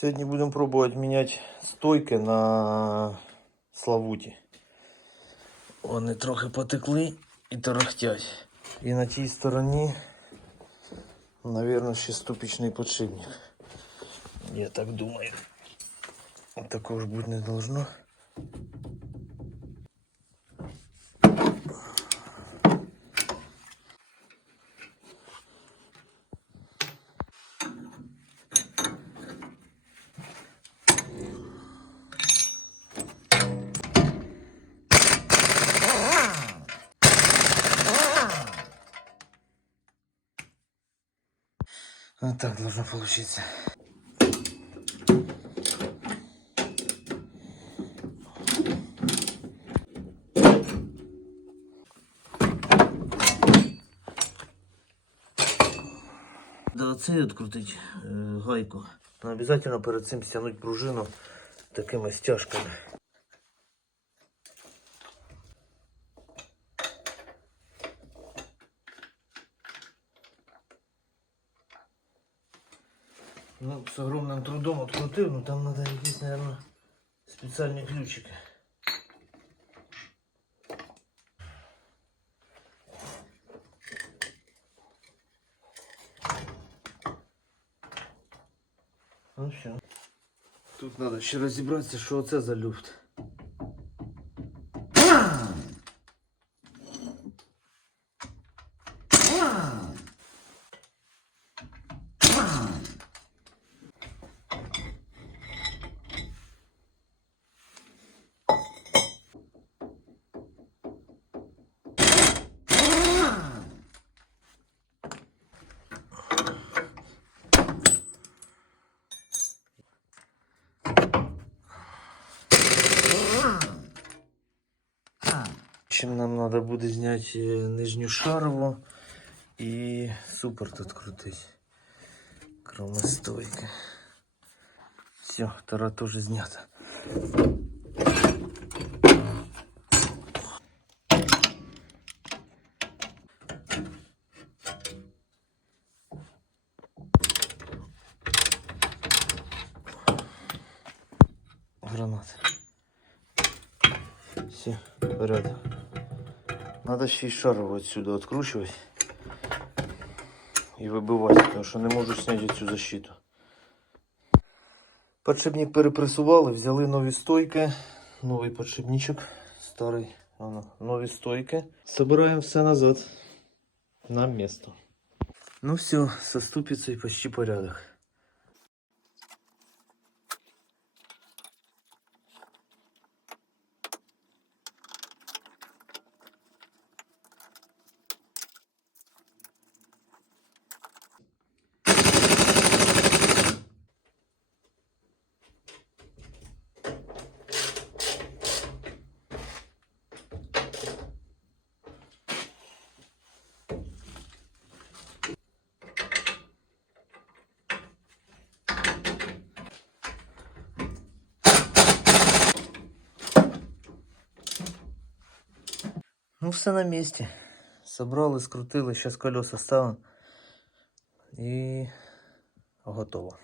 Сьогодні будемо пробувати міняти стойки на Славуті. Вони трохи потекли і торохтять. І на тій стороні, мабуть, шестиступічний подшипник. Я так думаю. Такого ж бути не должно. Вот так должно получиться. Да, оцей відкрутить е, гайку. Но обязательно перед цим стягнуть пружину такими стяжками. Ну, с огромным трудом открутил, но там надо якісь, наверное, специальный ключики. Ну все. Тут надо ще розібратися, що це за люфт. Чим нам треба буде зняти е, нижню шарову і супер тут крутить. Кроме стойки. Все, втора теж знята. Гранат. Все, порядок. Надо ще й шарову отсюда откручивать и выбивать, потому что не можу снять цю защиту. Подшипник перепресували, взяли нові стойки, новий подшипничок, старий, воно, нові стойки. Собираємо все назад на место. Ну все, со ступицей почти порядок. Ну, все на месте. Собрали, скрутили, сейчас колеса ставимо. І готово.